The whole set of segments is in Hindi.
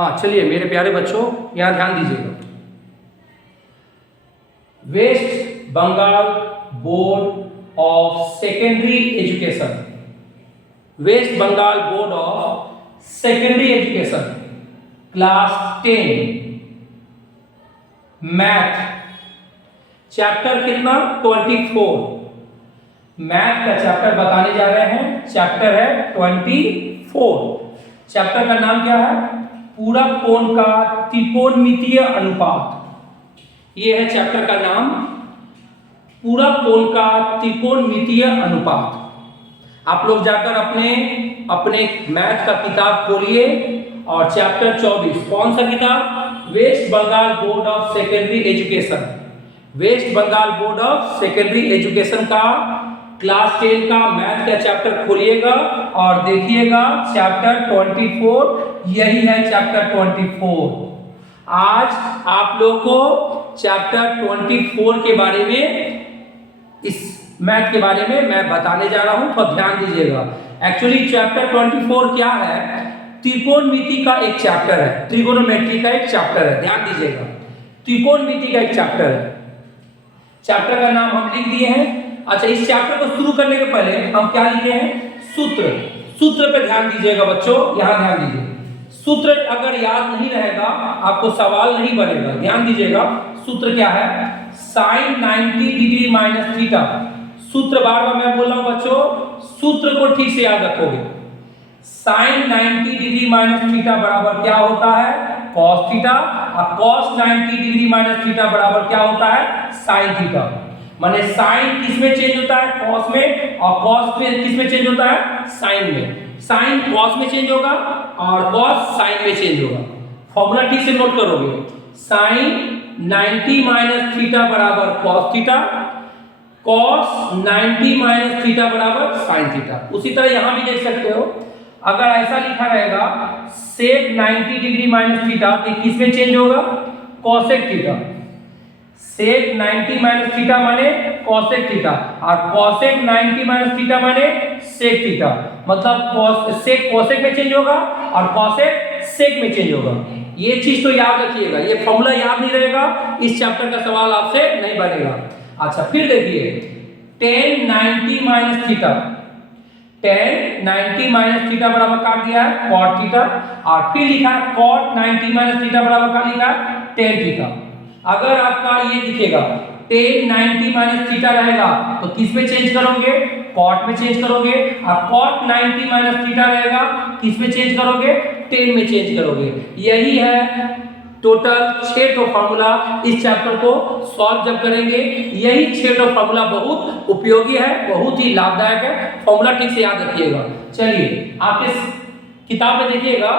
हाँ चलिए मेरे प्यारे बच्चों यहाँ ध्यान दीजिएगा। West Bengal Board of Secondary Education, West Bengal Board of Secondary Education class 10 math chapter कितना 24, मैथ का चैप्टर बताने जा रहे हैं। चैप्टर है 24। चैप्टर का नाम क्या है? पूरक कोण का त्रिकोणमितीय अनुपात। ये है चैप्टर का नाम, पूरक कोण का त्रिकोणमितीय अनुपात। आप लोग जाकर अपने मैथ का किताब खोलिए और चैप्टर 24, कौन सा किताब? West Bengal Board of Secondary Education, West Bengal Board of Secondary Education का क्लास 10 का मैथ का चैप्टर खोलिएगा और देखिएगा चैप्टर 24, यही है चैप्टर 24। आज आप लोग को चैप्टर 24 के बारे में, इस मैथ के बारे में मैं बताने जा रहा हूं, तो ध्यान दीजिएगा। एक्चुअली चैप्टर 24 क्या है? त्रिकोणमिति का एक चैप्टर है, ट्रिगोनोमेट्री का एक चैप्टर है। ध्यान दीजिएगा, त्रिकोणमिति का एक चैप्टर है। चैप्टर का नाम हम लिख दिए हैं। अच्छा, इस चैप्टर को शुरू करने के पहले हम क्या लिखे हैं? सूत्र। सूत्र पे ध्यान दीजिएगा बच्चों, यहां ध्यान दीजिए। सूत्र अगर याद नहीं रहेगा आपको सवाल नहीं बनेगा। ध्यान दीजिएगा, सूत्र क्या है? Sine 90 degree minus theta. सूत्र बार बार मैं बोल रहा हूं बच्चों, सूत्र को ठीक से याद रखोगे। साइन 90 डिग्री माइनस थीटा बराबर क्या होता है? Cos theta. और कॉस 90 डिग्री माइनस थीटा बराबर क्या होता है? Sine theta. माने साइन किस में चेंज होता है? कॉस में। और कॉस में किस में चेंज होता है? साइन में। साइन कॉस में चेंज होगा और कॉस साइन में चेंज होगा। फॉर्मूला ठीक से नोट करोगे। साइन 90 माइनस थीटा बराबर cos theta, cos 90 minus theta बराबर साइन थीटा। उसी तरह यहां भी देख सकते हो, अगर ऐसा लिखा रहेगा सेक 90 डिग्री माइनस थीटा, तो किस में चेंज होगा? Cosec theta. Sec 90 minus theta माने कॉसेक थीटा, और कॉसेक 90 माइनस थीटा माने सेक थीटा। मतलब सेक कॉसेक में चेंज होगा और कॉसेक सेक में चेंज होगा। ये चीज तो याद रखिएगा, ये फॉर्मूला याद नहीं रहेगा, इस चैप्टर का सवाल आपसे नहीं बनेगा। अच्छा, फिर देखिए tan 90 minus theta, tan 90 minus theta बराबर काट दिया है cot थीटा, और फिर लिखा है cot 90 माइनस थीटा बराबर क्या लिखा है? tan theta. अगर आपका ये दिखेगा tan 90 माइनस थीटा रहेगा तो किस में चेंज करोगे? cot में चेंज करोगे। और cot 90 माइनस थीटा रहेगा किस में चेंज करोगे? tan में चेंज करोगे। यही है टोटल 6 तो फार्मूला। इस चैप्टर को सॉल्व जब करेंगे, यही 6 तो फार्मूला बहुत उपयोगी है, बहुत ही लाभदायक है। फार्मूला ठीक से याद रखिएगा। चलिए आपके किताब में देखिएगा,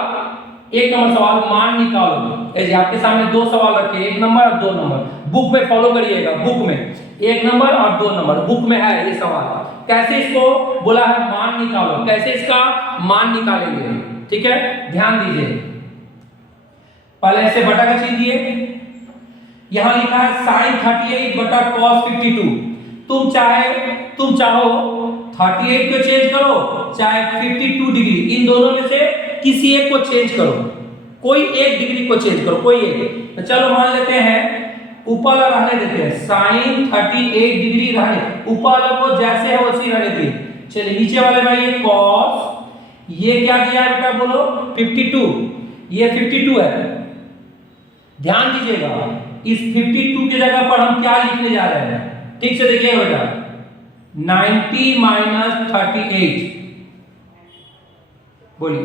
1 नंबर सवाल मान निकालो। ऐसे आपके सामने 2 सवाल रखे, 1 नंबर और 2 नंबर। बुक में फॉलो करिएगा, बुक में 1 नंबर और 2 नंबर बुक में है ये सवाल। कैसे इसको बोला है? मान निकालो। कैसे इसका मान निकालेंगे? ठीक है, ध्यान दीजिए। पहले ऐसे बटा का चिन्ह दिए, यहां लिखा है sin 38 बटा cos 52। तुम चाहो 38 को चेंज करो, चाहे 52 डिग्री, इन दोनों में से किसी एक को चेंज करो, कोई एक डिग्री को चेंज करो, कोई एक। तो चलो मान लेते हैं ऊपर वाला रहने देते हैं, sin 38 डिग्री रहने, ऊपर वाला को जैसे है वैसे रहने दीजिए। चलिए नीचे वाले में ये cos, ये क्या दिया है बेटा बोलो? 52, ये 52 है। ध्यान दीजिएगा, इस 52 की जगह पर हम क्या लिखने जा रहे हैं? ठीक से देखिए बेटा, 90 माइनस 38। बोलिए,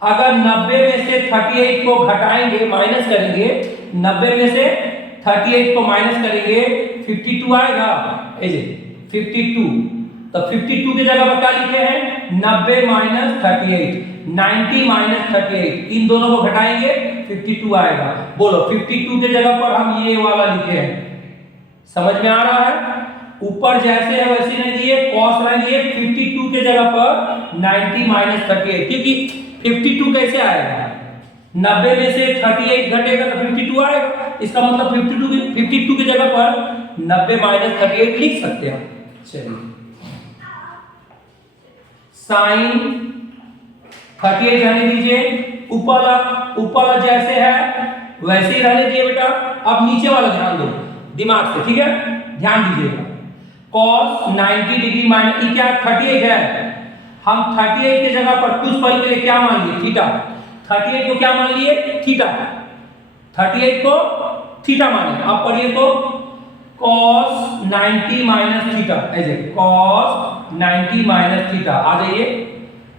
अगर 90 में से 38 को घटाएंगे, माइनस करेंगे, 90 में से 38 को माइनस करेंगे, 52 आएगा। ऐसे 52, तो 52 की जगह पर क्या लिखे हैं? 90 माइनस 38, 90 माइनस 38, इन दोनों को घटाएंगे 52 आएगा। बोलो 52 की जगह पर हम ये वाला लिखे हैं। समझ में आ रहा है? ऊपर जैसे है वैसे नहीं दिए, cos नहीं दिए, 52 के जगह पर 90 माइनस 38, क्योंकि 52 कैसे आएगा? 90 में से 38 घटेगा तो 52 आएगा। इसका मतलब 52 की जगह पर 90 माइनस 38 लिख सकते हैं। चलिए, साइन 38 रहने दीजिए, ऊपर वाला जैसे है वैसे ही रहने दिए बेटा। अब नीचे वाला ध्यान दो दिमाग से, ठीक है, ध्यान दीजिएगा। cos 90 डिग्री माइनस, ये क्या 38 है, हम 38 की जगह पर कुछ पल के लिए क्या मान लिए, थीटा। 38 को क्या मान लिए, थीटा। 38 को थीटा माने। अब पढ़िए तो cos 90 माइनस थीटा, ऐसे cos 90 माइनस थीटा। आ जाइए,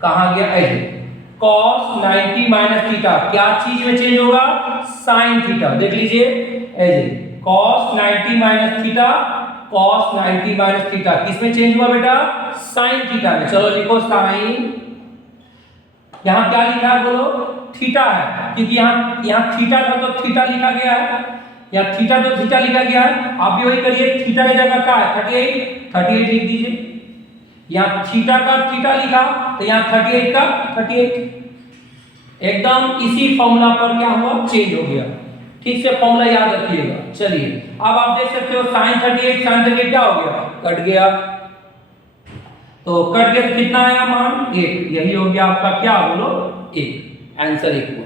कहां गया, ऐसे cos 90 माइनस थीटा क्या चीज में चेंज होगा, sin थीटा। देख लीजिए ऐसे cos 90 minus theta, cos 90 minus theta किस में चेंज हुआ बेटा, sin थीटा में। चलो लिखो sin, यहां क्या लिखा है बोलो, थीटा है, क्योंकि यहां थीटा था तो थीटा लिखा गया है, यहां थीटा तो थीटा लिखा गया है। आप भी वही करिए, थीटा की जगह क्या है 38 लिख दीजिए। यहां थीटा का थीटा लिखा तो यहां 38 का 38, एकदम इसी फॉर्मूला पर क्या हुआ, चेंज हो गया। ठीक से फॉर्मूला याद रखिएगा। चलिए अब आप देख सकते हो sin 38 क्या हो गया, कट गया। तो कट गया तो कितना आया मान, 1। यही हो गया आपका क्या बोलो, 1। आंसर 1 हुआ।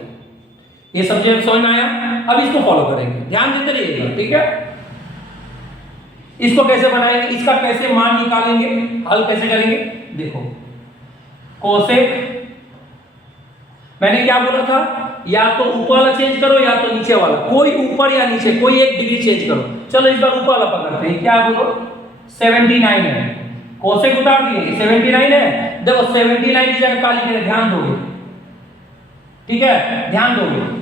ये सब्जेक्ट समझ में आया। अब इसको फॉलो करेंगे, ध्यान देते रहिएगा, ठीक है। इसको कैसे बनाएंगे, इसका कैसे मान निकालेंगे, हल कैसे करेंगे, देखो कोसेक, मैंने क्या बोला था, या तो ऊपर वाला चेंज करो या तो नीचे वाला, कोई ऊपर या नीचे कोई एक डिग्री चेंज करो। चलो इस बार ऊपर वाला पकड़ते हैं, क्या बोलो 79 है, कोसेक उतार दिए 79 है। देखो 79 की जगह काली करें, ध्यान दोगे, ठीक है, ध्यान दोगे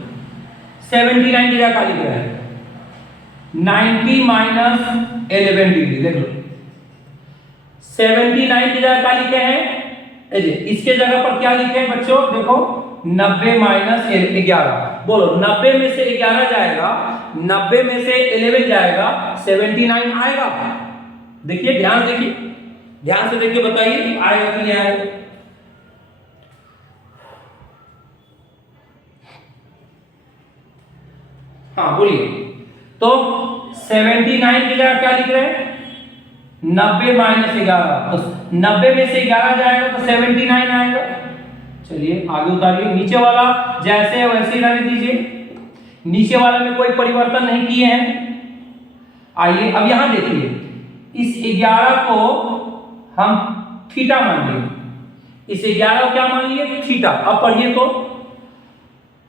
79 की जगह काली करें 90 माइनस 11 डिग्री। देख लो 79 की जगह क्या लिखे हैं, इसके जगह पर क्या लिखे हैं बच्चों, देखो 90 माइनस 11। बोलो 90 में से 11 जाएगा, 90 में से 11 जाएगा, 79 आएगा। देखिए ध्यान देखिए, ध्यान से देखिए, बताइए आएगा कि नहीं आएगा। हाँ बोलिए। तो 79 की जगह क्या लिख रहे हैं, 90 माइनस 11, तो 90 में से 11 जाएगा तो 79 आएगा। चलिए आगे उतारिए, नीचे वाला जैसे है वैसे ही रहने दीजिए, नीचे वाला में कोई परिवर्तन नहीं किए हैं। आइए अब यहां देखिए, इस 11 को हम थीटा मान लिए, इस 11 को क्या मान लिए, थीटा। अब पढ़िए तो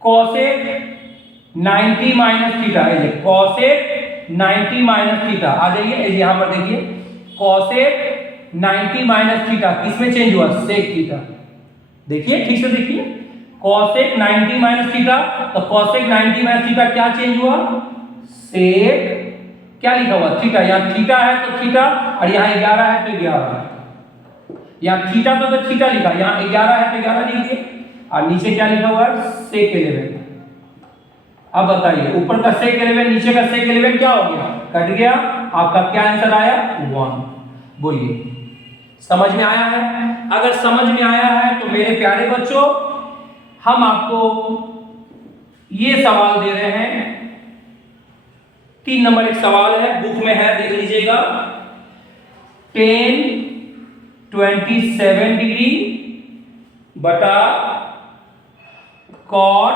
cosec 90 minus theta, cosec 90 minus theta. आ जाइए यहां पर देखिए, कोसेक 90 माइनस थीटा किस में चेंज हुआ, सेक थीटा। देखिए ठीक से देखिए, कोसेक 90 माइनस थीटा, तो कोसेक 90 माइनस थीटा क्या चेंज हुआ, सेक क्या लिखा हुआ, थीटा। यहाँ थीटा है तो थीटा, और यहाँ 11 है तो 11, यहाँ थीटा तो थीटा लिखा, यहाँ 11 है तो 11 लिख दिए, और नीचे क्या लिखा हुआ है, सेक 11। अब बताइए ऊपर का सेक 11 नीचे का सेक 11 क्या हो गया, कट गया। आपका क्या आंसर आया, 1। बोलिए समझ में आया है। अगर समझ में आया है तो मेरे प्यारे बच्चों, हम आपको ये सवाल दे रहे हैं, 3 नंबर एक सवाल है, बुक में है, देख लीजिएगा। tan 27 डिग्री बटा cot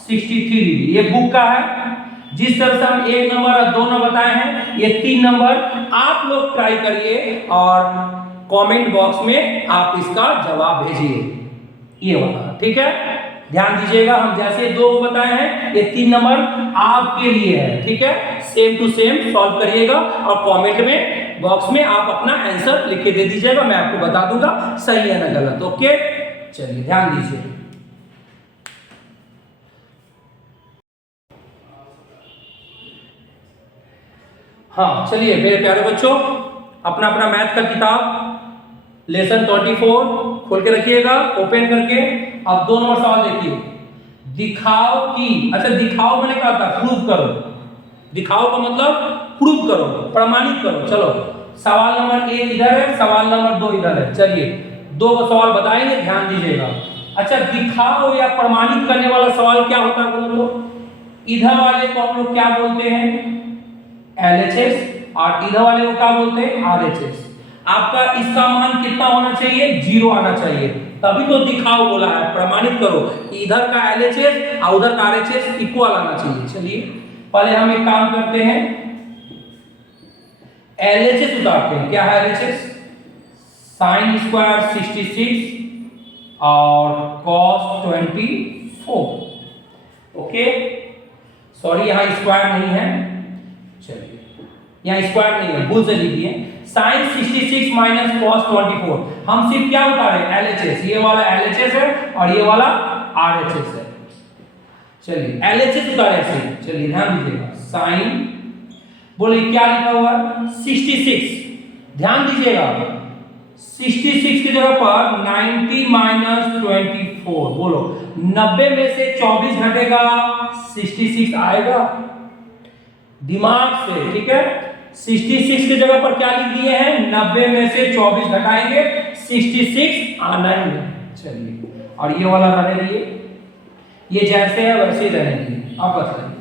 63 डिग्री, ये बुक का है। जिस तरह से हम 1 नंबर और 2 नंबर बताए हैं, ये 3 नंबर आप लोग ट्राई करिए और कमेंट बॉक्स में आप इसका जवाब भेजिए, ये वाला, ठीक है। ध्यान दीजिएगा, हम जैसे 2 बताए हैं, ये 3 नंबर आपके लिए है, ठीक है। सेम टू सेम सॉल्व करिएगा और कमेंट में बॉक्स में आप अपना आंसर लिख के दे दीजिएगा, मैं आपको बता दूंगा सही है ना गलत। ओके चलिए ध्यान दीजिए। हाँ चलिए मेरे प्यारे बच्चों, अपना अपना मैथ का किताब लेसन 24 खोल के रखिएगा, ओपन करके। अब 2 नंबर सवाल देखिए, दिखाओ कि, अच्छा दिखाओ मैंने कहा था प्रूव करो, दिखाओ का मतलब प्रूव करो, प्रमाणित करो। चलो सवाल नंबर 1 इधर है, सवाल नंबर 2 इधर है। चलिए 2 सवाल बताएंगे, ध्यान दीजिएगा। अच्छा दिखाओ या प्रमाणित करने वाला सवाल क्या होता है बोलो तो, इधर वाले को हम लोग क्या बोलते हैं, LHS, और इधर वाले को क्या बोलते हैं, RHS। आपका इसका मान कितना होना चाहिए, 0 आना चाहिए, तभी तो दिखाओ बोला है, प्रमाणित करो। इधर का LHS और उधर का RHS इक्वल आना चाहिए। चलिए पहले हम एक काम करते हैं, LHS उतारते हैं। क्या है LHS? साइन स्क्वायर 66 और cos 24। ओके, सॉरी यहाँ स्क्वायर नहीं है, चलिए यहाँ स्क्वायर नहीं है, भूल से लिख दिए। साइन 66 माइनस cos 24, हम सिर्फ क्या उतारे, LHS, ये वाला LHS है और ये वाला RHS है। चलिए LHS उतारे ऐसे, चलिए ध्यान दीजिएगा, साइन बोलिए क्या लिखा हुआ है 66, ध्यान दीजिएगा 66 की जगह पर 90 माइनस 24, बोलो 90 में से 24 घटेगा 66 आएगा, दिमाग से, ठीक है। 66 की जगह पर क्या लिख दिए हैं, 90 में से 24 घटाएंगे 66 आना ही है। चलिए और ये वाला रहने दिए, ये जैसे है वैसे ही रहने दिए। अब बताइए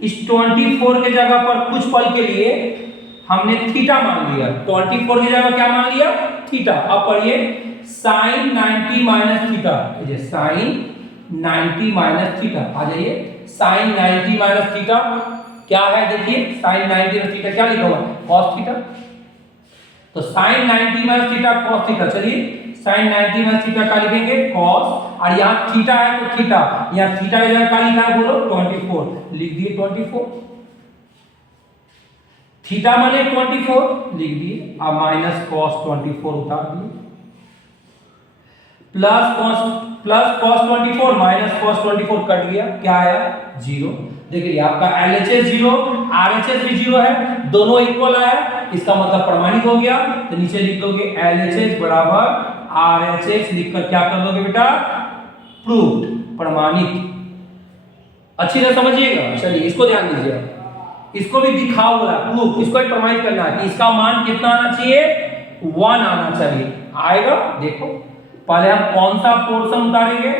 इस 24 के जगह पर कुछ पल के लिए हमने थीटा मान लिया, 24 की जगह क्या मान लिया, थीटा। अब पढ़िए sine 90 minus theta, sine 90 minus theta, आ जाइए साइन 90 माइनस थीटा क्या है, देखिए साइन 90 माइनस थीटा क्या लिखा हुआ, cos थीटा। तो sine 90 minus theta cos theta, चलिए साइन 90 माइनस थीटा का लिखेंगे cos, और यहाँ थीटा है तो थीटा, यहाँ थीटा की जगह क्या लिखा है बोलो 24, लिख दिए 24, थीटा माने 24 लिख दिए, अब माइनस cos 24 उतार दिए, plus cos 24 minus cos 24 cut गया, क्या आया 0। देखिए आपका LHS 0, RHS भी 0 है, दोनों इक्वल आया, इसका मतलब प्रमाणित हो गया। तो नीचे लिख दोगे LHS बराबर RHS, लिखकर क्या कर दोगे बेटा, प्रूव्ड, प्रमाणित। अच्छी तरह समझिएगा। चलिए इसको ध्यान दीजिए, इसको भी दिखाओ बोला, प्रूफ, इसको भी प्रमाणित करना है कि इसका मान कितना आना चाहिए, 1 आना चाहिए, आएगा। देखो पहले हम कौन सा पोर्शन उतारेंगे,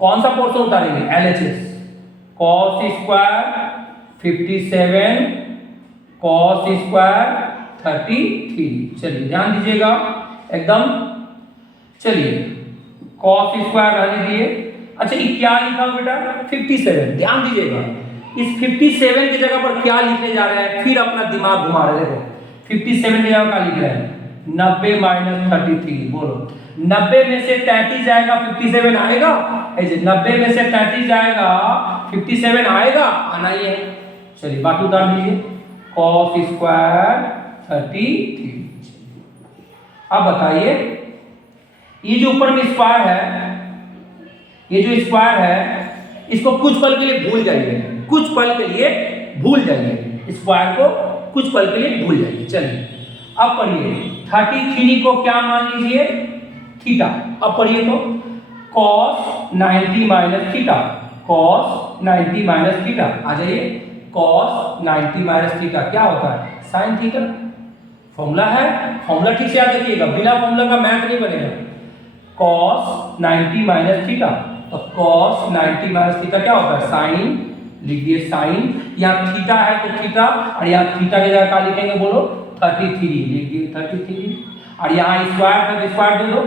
कौन सा पोर्शन उतारेंगे, LHS, cos square 57 cos square 33। चलिए ध्यान दीजिएगा एकदम, चलिए cos स्क्वायर रहने दिए। अच्छा ये क्या लिखा बेटा 57, ध्यान दीजिएगा इस 57 की जगह पर क्या लिखने जा रहे हैं, फिर अपना दिमाग घुमा रहे हैं। देखो 57 की जगह क्या लिख रहे हैं, 90 माइनस 33, बोलो 90 में से 33 जाएगा 57 आएगा, ऐसे 90 में से 33 जाएगा 57 आएगा, आना ही है। चलिए बाकी उतार दीजिए, cos स्क्वायर 33। अब बताइए ये जो ऊपर में स्क्वायर है, ये जो स्क्वायर है इसको कुछ पल के लिए भूल जाइए, कुछ पल के लिए भूल जाइए, स्क्वायर को कुछ पल के लिए भूल जाइए। चलिए अब पढ़िए 33 को क्या मान लीजिए, थीटा। अब पढ़िए तो cos 90 minus theta, cos 90 minus theta, आ जाइए cos 90 माइनस थीटा क्या होता है, साइन थीटा। फॉर्मूला है, फॉर्मूला ठीक से याद रखिएगा, बिना फॉर्मूला का मैथ नहीं बनेगा। cos 90 माइनस थीटा, तो cos 90 माइनस थीटा क्या होता है, साइन, लिख दिए साइन, यहाँ थीटा है तो थीटा, और यहाँ थीटा की जगह क्या लिखेंगे बोलो 33, लिख दिए 33, और यहाँ स्क्वायर था तो स्क्वायर दे दो,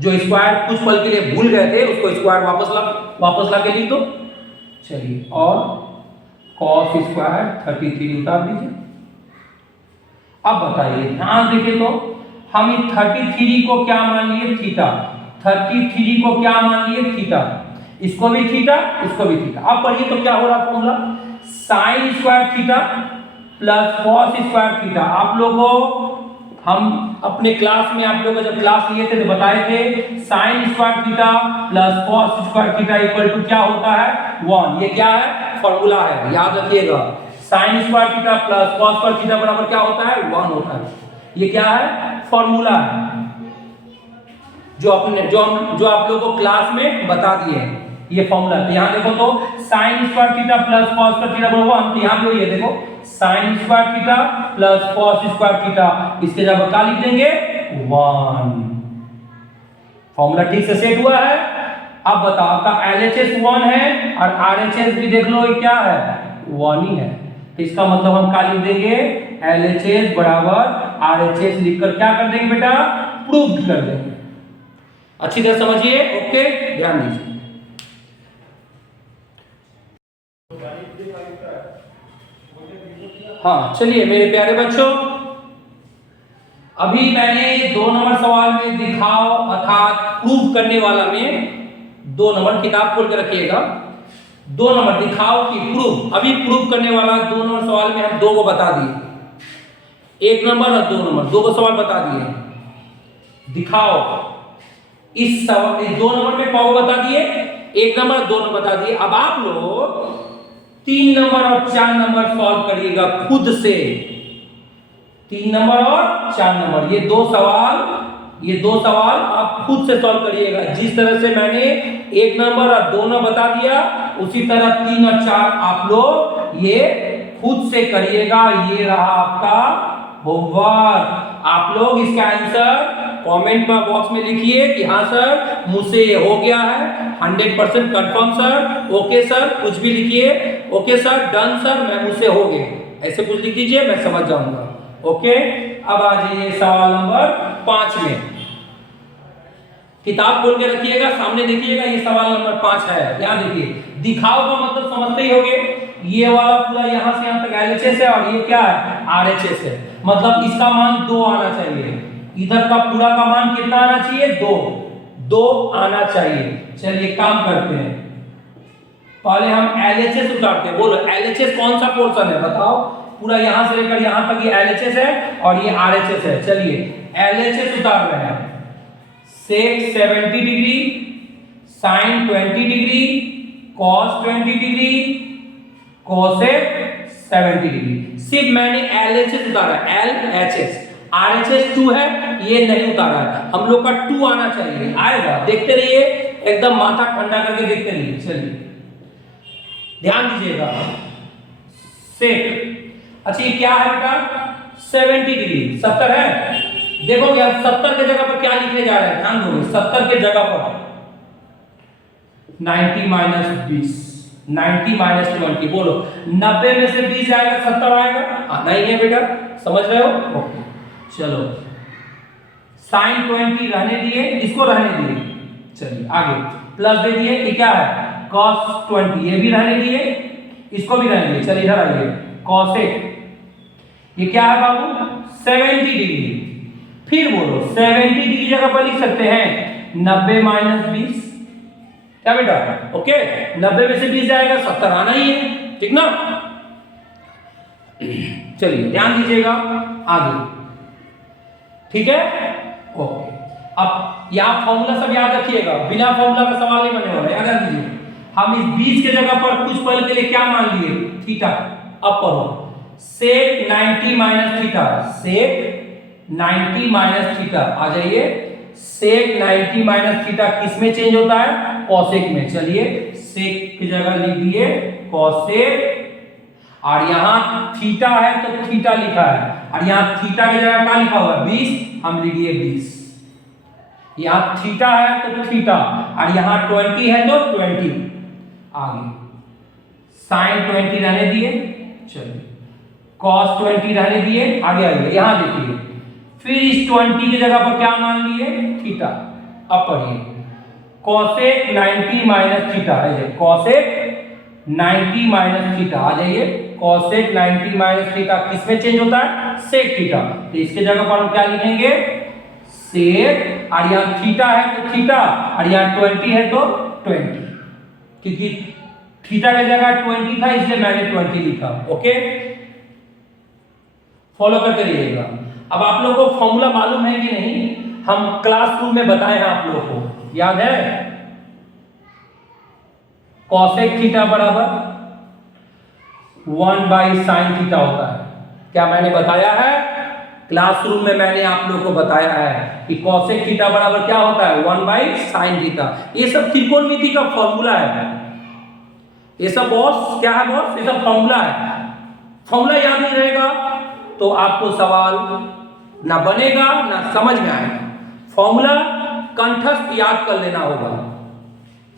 जो स्क्वायर कुछ पल के लिए भूल गए थे उसको स्क्वायर वापस ला के लिख दो। चलिए और cos स्क्वायर 33 उतार दीजिए। अब बताइए ध्यान देखिए, तो हम इस 33 को क्या मान लिए, थीटा, 33 को क्या मान लिए, थीटा, इसको भी थीटा, इसको भी थीटा। अब पढ़िए तो क्या हो रहा formula, sign square theta plus cos square theta. आप लोगों हम अपने क्लास में, आप लोग जब क्लास लिए थे तो बताए थे sine square theta plus cos square theta equal to क्या होता है, 1। ये क्या है, फॉर्मूला है, याद रखिएगा। Sign square theta plus cos square theta बराबर क्या होता है, 1 होता है। ये क्या है, फॉर्मूला है, जो आप लोगों को क्लास में बता दिए हैं, ये फॉर्मूला। तो यहाँ देखो तो sign square theta plus cos square theta बराबर 1, तो यहाँ पे ये देखो sign square theta plus cos square theta, इसके जगह क्या लिख देंगे 1। फॉर्मूला ठीक से सेट हुआ है। अब बताओ आपका LHS 1 है और RHS भी देख लो ये क्या है, 1 ही है, तो इसका मतलब हम क्या लिख देंगे, LHS बराबर RHS लिखकर क्या कर देंगे बेटा, प्रूव कर देंगे। अच्छी तरह समझिए, ओके, ध्यान दीजिए। हाँ चलिए मेरे प्यारे बच्चों, अभी मैंने 2 नंबर सवाल में दिखाओ अर्थात प्रूव करने वाला में 2 नंबर, किताब खोल के रखिएगा, 2 नंबर दिखाओ कि प्रूव, अभी प्रूव करने वाला 2 नंबर सवाल में हम 2 को बता दिए, 1 नंबर और 2 नंबर, 2 को सवाल बता दिए। दिखाओ, इस 2 नंबर में कौ बता दिए, 1 नंबर और 2 नंबर बता दिए। अब आप लोग 3 नंबर और 4 नंबर सॉल्व करिएगा खुद से, 3 नंबर और 4 नंबर, ये दो सवाल आप खुद से सॉल्व करिएगा। जिस तरह से मैंने 1 नंबर और 2 नंबर बता दिया, उसी तरह 3 और 4 आप लोग ये खुद से करिएगा। ये रहा आपका होमवर्क। आप लोग इसका आंसर कमेंट बॉक्स में लिखिए कि हाँ सर मुझसे ये हो गया है, 100% कंफर्म सर, ओके सर, कुछ भी लिखिए, ओके सर, डन सर, मैं मुझसे हो गया, ऐसे कुछ लिख दीजिए, मैं समझ जाऊंगा। ओके, अब आ जाइए सवाल नंबर 5 में। किताब खोल के रखिएगा, सामने देखिएगा, ये सवाल नंबर 5 है। ध्यान देखिए, दिखाओ का मतलब समझते ही होंगे, ये वाला पूरा यहां से यहां तक LHS है और ये क्या है, RHS है, मतलब इसका मान 2 आना चाहिए, इधर का पूरा का मान कितना आना चाहिए, 2 आना चाहिए। चलिए काम करते हैं, पहले हम LHS उतारते हैं। बोलो LHS कौन सा पोर्शन है, बताओ। पूरा यहां से लेकर यहां तक ये LHS है और ये RHS है। चलिए LHS उतार रहे हैं। sec 70 degree, sin 20 degree, cos 20 degree, cosec 70 degree. सिर्फ मैंने LHS उतारा, LHS, RHS 2 है, ये नहीं उतारा है। हम लोग का 2 आना चाहिए, आएगा, देखते रहिए, एकदम माथा ठंडा करके देखते रहिए। चलिए ध्यान दीजिएगा, सेक, अच्छा ये क्या है बेटा, 70 डिग्री, 70 है। देखोगे अब 70 के जगह पर क्या लिखने जा रहे हैं, ध्यान दोगे, 70 के जगह पर 90 माइनस 20, 90 माइनस 20, बोलो 90 में से 20 जाएगा, 70 आएगा, नहीं है बेटा, समझ रहे हो, ओके। चलो sin 20 रहने दिए, इसको रहने दिए, चलिए आगे प्लस दे दिए, ये क्या है cos 20, ये भी रहने दिए, इसको भी रहने दिए। चलिए इधर आइए, cosec, ये क्या है बाबू 70 डिग्री, फिर बोलो 70 डिग्री जगह पर लिख सकते हैं 90 माइनस 20, क्या बेटा, ओके, 90 में से 20 जाएगा, 70 आना ही है, ठीक ना। चलिए ध्यान दीजिएगा आगे, ठीक है, ओके। अब यहां फॉर्मूला सब याद रखिएगा, बिना फॉर्मूला का सवाल नहीं बनने वाला, याद रख लीजिए। हम इस 20 के जगह पर कुछ पल के लिए क्या मान लिए, थीटा, अब पढ़ो, sec 90 minus theta, sec 90 minus theta, आ जाइए, sec 90 माइनस थीटा किस में चेंज होता है, cosec में। चलिए sec की जगह लिख दिए cosec, और यहां थीटा है तो थीटा लिखा है, और यहां थीटा की जगह क्या लिखा हुआ है 20, हम लिख दिए 20। यहां थीटा है तो थीटा, और यहां 20 है तो 20। आगे sin 20 रहने दिए, चलिए cos 20 रहने दिए, आगे आइए, यहां देखिए, फिर इस 20 की जगह पर क्या मान लिए, थीटा। अब पढ़िए cosec 90 minus theta, cosec 90 minus theta, आ जाइए, cosec 90 माइनस थीटा किस में चेंज होता है, sec थीटा, तो इसके जगह पर हम क्या लिखेंगे, sec, और यहाँ थीटा है तो थीटा, और यहाँ 20 है तो 20, क्योंकि थीटा की जगह 20 था इसलिए मैंने 20 लिखा, ओके, फॉलो करते रहिएगा। अब आप लोगों को फॉर्मूला मालूम है कि नहीं, हम क्लासरूम में बताए हैं आप लोगों को, याद है, cosec थीटा बराबर 1/sin थीटा होता है, क्या मैंने बताया है, क्लासरूम में मैंने आप लोगों को बताया है कि cosec थीटा बराबर क्या होता है, 1/sin थीटा। ये सब त्रिकोणमिति का फॉर्मूला है, ये सब बॉस क्या है बॉस, ये सब फॉर्मूला है। फॉर्मूला याद नहीं रहेगा तो आपको सवाल ना बनेगा ना समझ में आएगा, फॉर्मूला कंठस्थ याद कर लेना होगा।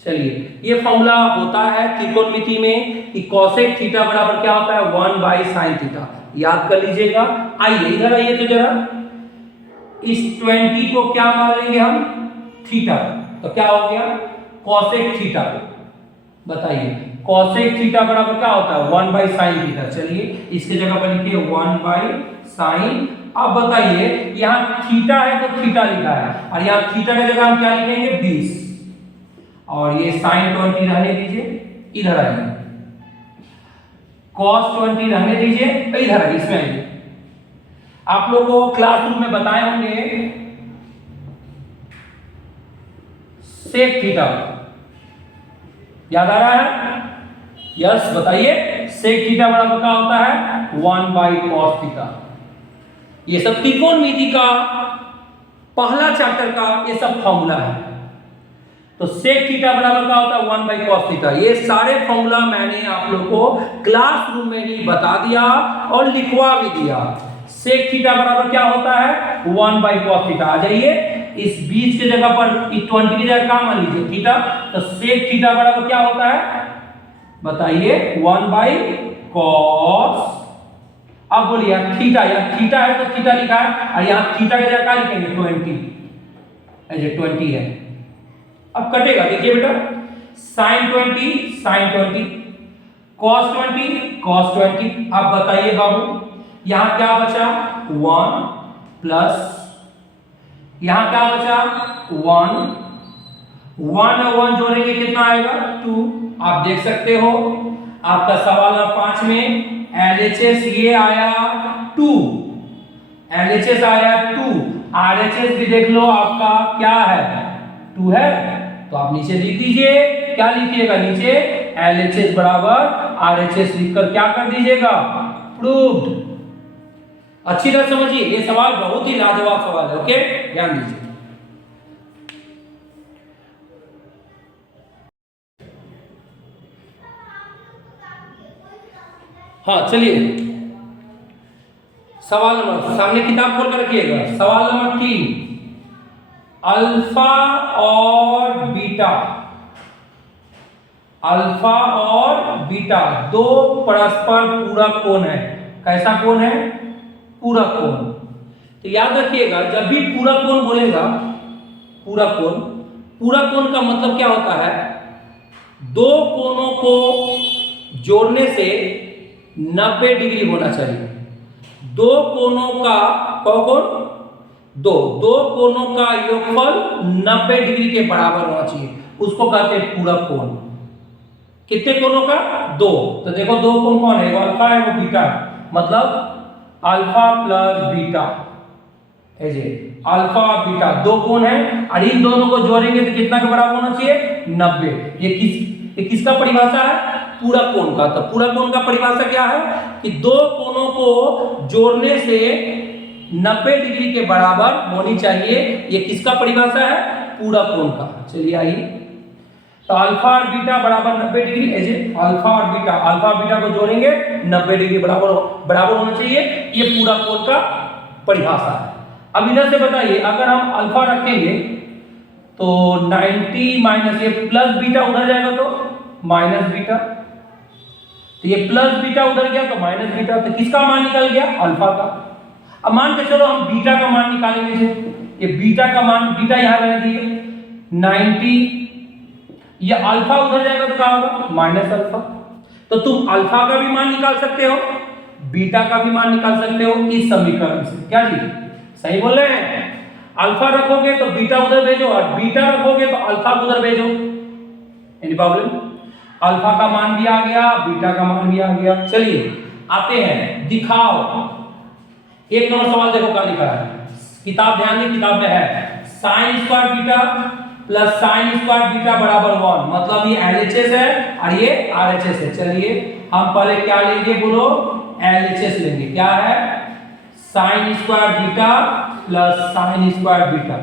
चलिए ये फॉर्मूला होता है त्रिकोणमिति में कि cosec थीटा बराबर क्या होता है, 1/sin थीटा, याद कर लीजिएगा। आइए इधर आइए तो जरा, इस 20 को क्या मान लेंगे हम? थीटा। तो क्या हो गया? Cosec theta. बताइए कॉसेक थीटा बराबर क्या होता है? 1 बाई साइन थीटा। चलिए इसके जगह पर लिखिए 1 बाई साइन। अब बताइए यहाँ थीटा है तो थीटा लिखा है और यहाँ थीटा की जगह हम क्या लिखेंगे? 20 और ये साइन 20 रहने दीजिए, इधर आइए। cos 20 रहने दीजिए, इधर आइए, इसमें आइए। आप लोगों को क्लासरूम में बताए होंगे सेक थीटा, याद आ रहा है? यस बताइए सेक थीटा बराबर क्या होता है? 1 बाई कॉस थीटा। ये सब त्रिकोणमिति का पहला चैप्टर का ये सब फॉर्मूला है। तो सेक थीटा बराबर क्या होता है? 1 बाई कॉस थीटा। ये सारे फॉर्मूला मैंने आप लोग को क्लासरूम में ही बता दिया और लिखवा भी दिया। सेक थीटा बराबर क्या होता है? 1 बाई कॉस थीटा। आ जाइए इस 20 की जगह पर 20 की जगह क्या मान लीजिए? थीटा। तो सेक थीटा बराबर क्या होता है? बताइए 1 बाई कॉस। अब बोलिए थीटा, यहाँ थीटा है तो थीटा लिखा है और यहाँ थीटा की जगह क्या लिखेंगे? 20। 20 है। अब कटेगा, देखिए बेटा साइन 20 कॉस 20। अब बताइए बाबू यहां क्या बचा? 1 प्लस यहां क्या बचा? 1 और 1 जोड़ेंगे कितना आएगा? 2। आप देख सकते हो आपका सवाल नंबर 5 में LHS ये आया 2, LHS आया 2, RHS भी देख लो आपका क्या है? 2 है। तो आप नीचे लिख दीजिए, क्या लिखिएगा नीचे? LHS बराबर RHS लिखकर क्या कर दीजिएगा? प्रूव्ड। अच्छी तरह समझिए, ये सवाल बहुत ही लाजवाब सवाल है। ओके, ध्यान दीजिए। हाँ चलिए सवाल नंबर, सामने किताब खोल कर रखिएगा। सवाल नंबर 3, अल्फा और बीटा, अल्फा और बीटा दो परस्पर पूरक कोण है। कैसा कोण है? पूरक कोण। तो याद रखिएगा जब भी पूरक कोण बोलेगा, पूरक कोण, पूरक कोण का मतलब क्या होता है? दो कोणों को जोड़ने से 90 डिग्री होना चाहिए। दो कोणों का कोण दो कोणों का योगफल 90 डिग्री के बराबर होना चाहिए, उसको कहते हैं पूरक कोण। कितने कोणों का? 2। तो देखो दो कोण कौन है? वो अल्फा है, वो बीटा है। मतलब alpha plus beta, alpha beta दो कोण है और इन दोनों को जोड़ेंगे तो कितना के बराबर होना चाहिए? 90। ये किसका परिभाषा है? पूरक कोण का। तो पूरक कोण का परिभाषा क्या है? कि दो कोणों को जोड़ने से 90 डिग्री के बराबर होनी चाहिए। ये किसका परिभाषा है? पूरक कोण का। चलिए आइए, तो अल्फा और बीटा बराबर 90 डिग्री। अल्फा और बीटा को जोड़ेंगे 90 डिग्री बराबर होना चाहिए। ये पूरक कोण का परिभाषा है। अब इधर से बताइए, अगर हम अल्फा रखेंगे तो 90 माइनस ये प्लस बीटा उधर जाएगा तो माइनस बीटा, तो ये प्लस बीटा उधर गया तो माइनस बीटा। तो किसका मान निकल गया? अल्फा का। अब मान के चलो हम बीटा का मान निकालेंगे। ये बीटा का मान, बीटा यहां रहने दिए 90, ये अल्फा उधर जाएगा तो क्या होगा? Minus alpha. तो तुम अल्फा का भी मान निकाल सकते हो, बीटा का भी मान निकाल सकते हो इस समीकरण से। क्या जी सही बोल रहे हैं? अल्फा रखोगे तो बीटा उधर भेजो और बीटा रखोगे तो अल्फा उधर भेजो। Any problem? अल्फा का मान भी आ गया, बीटा का मान भी आ गया। चलिए आते हैं, दिखाओ। एक नंबर सवाल देखो क्या लिखा है, किताब ध्यान दें, किताब में है sine square beta plus sine square beta बराबर 1। मतलब ये LHS है और ये RHS है। चलिए हम पहले क्या लेंगे बोलो? LHS लेंगे। क्या है? Sine square beta plus sine square beta.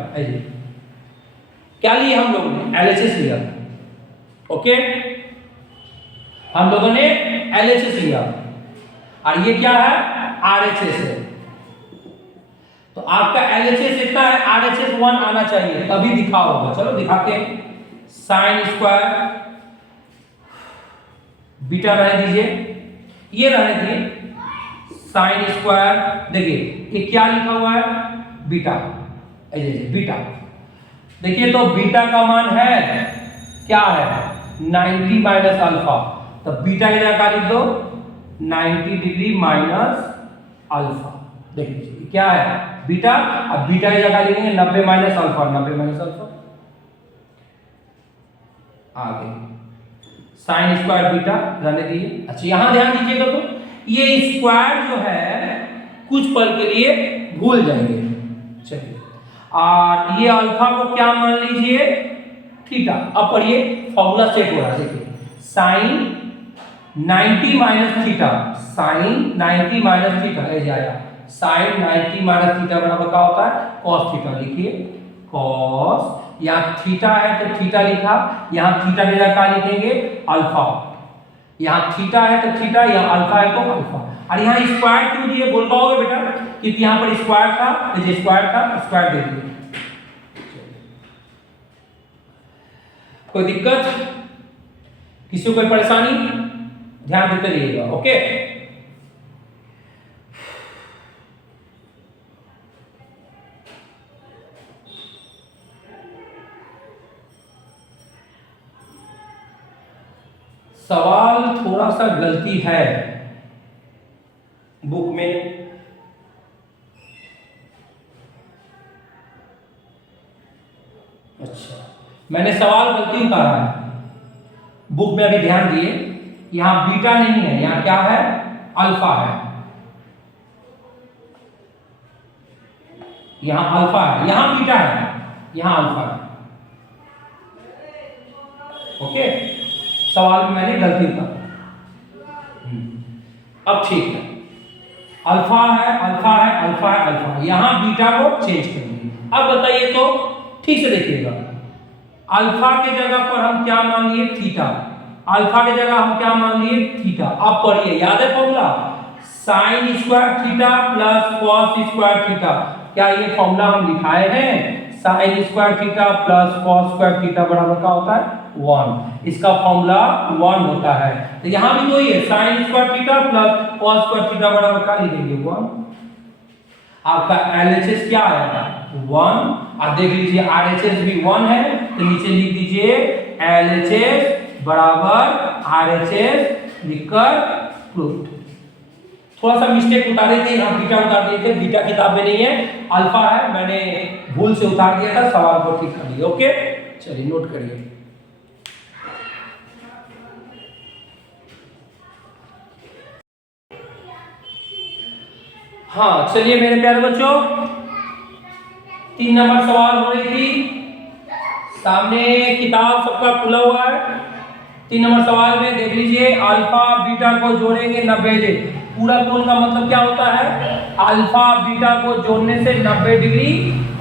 क्या लिए हम लोगों ने? LHS लिया। ओके, हम लोगों ने LHS लिया और ये क्या है? RHS है। तो आपका LHS इतना है, RHS 1 आना चाहिए तभी दिखा होगा। चलो दिखाते हैं। साइन स्क्वायर बीटा रहने दीजिए, ये रहने दिए साइन स्क्वायर। देखिए ये क्या लिखा हुआ है? बीटा। बीटा। देखिए तो बीटा का मान है क्या है 90 माइनस अल्फा, तो बीटा की जगह लिख दो 90 डिग्री माइनस अल्फा। देख लीजिए क्या है बीटा, अब बीटा की जगह लिखेंगे 90 माइनस अल्फा, 90 माइनस अल्फा। आगे साइन स्क्वायर बीटा रहने दीजिए। अच्छा यहां ध्यान दीजिएगा तो ये स्क्वायर जो है कुछ पल के लिए भूल जाएंगे। चलिए और ये अल्फा को क्या मान लीजिए थीटा। अब पढ़िए फॉर्मूला सेट हो रहा है, देखिए sine 90 minus theta, sine 90 minus theta ऐसे आया, साइन 90 माइनस थीटा बराबर क्या होता है कॉस थीटा। लिखिए कॉस, यहाँ थीटा है तो थीटा लिखा, यहाँ थीटा की जगह क्या लिखेंगे अल्फा, यहाँ थीटा है तो थीटा, यहाँ अल्फा है तो अल्फा। और यहाँ स्क्वायर क्यों दिए बोल पाओगे बेटा, क्योंकि यहाँ पर स्क्वायर था, तो स्क्वायर था स्क्वायर दे दिए। कोई दिक्कत, किसी को कोई परेशानी, ध्यान देते रहिएगा। ओके सवाल थोड़ा सा गलती है बुक में, अच्छा मैंने सवाल गलती उतारा है बुक में, अभी ध्यान दिए यहां बीटा नहीं है, यहां क्या है अल्फा है, यहां अल्फा है, यहां बीटा है, यहां अल्फा है। ओके सवाल में मैंने गलती उतारी, अब ठीक है अल्फा है अल्फा है अल्फा है अल्फा, यहां बीटा को चेंज कर दिए। अब बताइए तो ठीक से देखिएगा, अल्फा के जगह पर हम क्या मान लिए थीटा, अल्फा के जगह हम क्या मान लिए थीटा। अब पढ़िए याद है formula sine square theta plus cos square theta, क्या ये फॉर्मूला हम लिखाए हैं, sign square theta plus cos square theta बराबर क्या होता है 1, इसका फॉर्मूला 1 होता है। तो यहां भी वही है sign square theta plus cos square theta बराबर क्या लिखेंगे 1। आपका एलएचएस क्या आएगा 1, और देख लीजिए आरएचएस भी 1 है, तो नीचे लिख दीजिए एलएचएस बराबर आरएचएस लिखकर प्रूफ। थोड़ा सा मिस्टेक उतारे थे, हम बीटा उतार दिए थे, बीटा किताब में नहीं है अल्फा है, मैंने भूल से उतार दिया था, सवाल को ठीक कर दिया। ओके चलिए नोट करिए। हाँ चलिए मेरे प्यारे बच्चों 3 नंबर सवाल हो रही थी, सामने किताब सबका खुला हुआ है। 3 नंबर सवाल में देख लीजिए अल्फा बीटा को जोड़ेंगे 90 डिग्री, पूरा कोण का मतलब क्या होता है अल्फा बीटा को जोड़ने से 90 डिग्री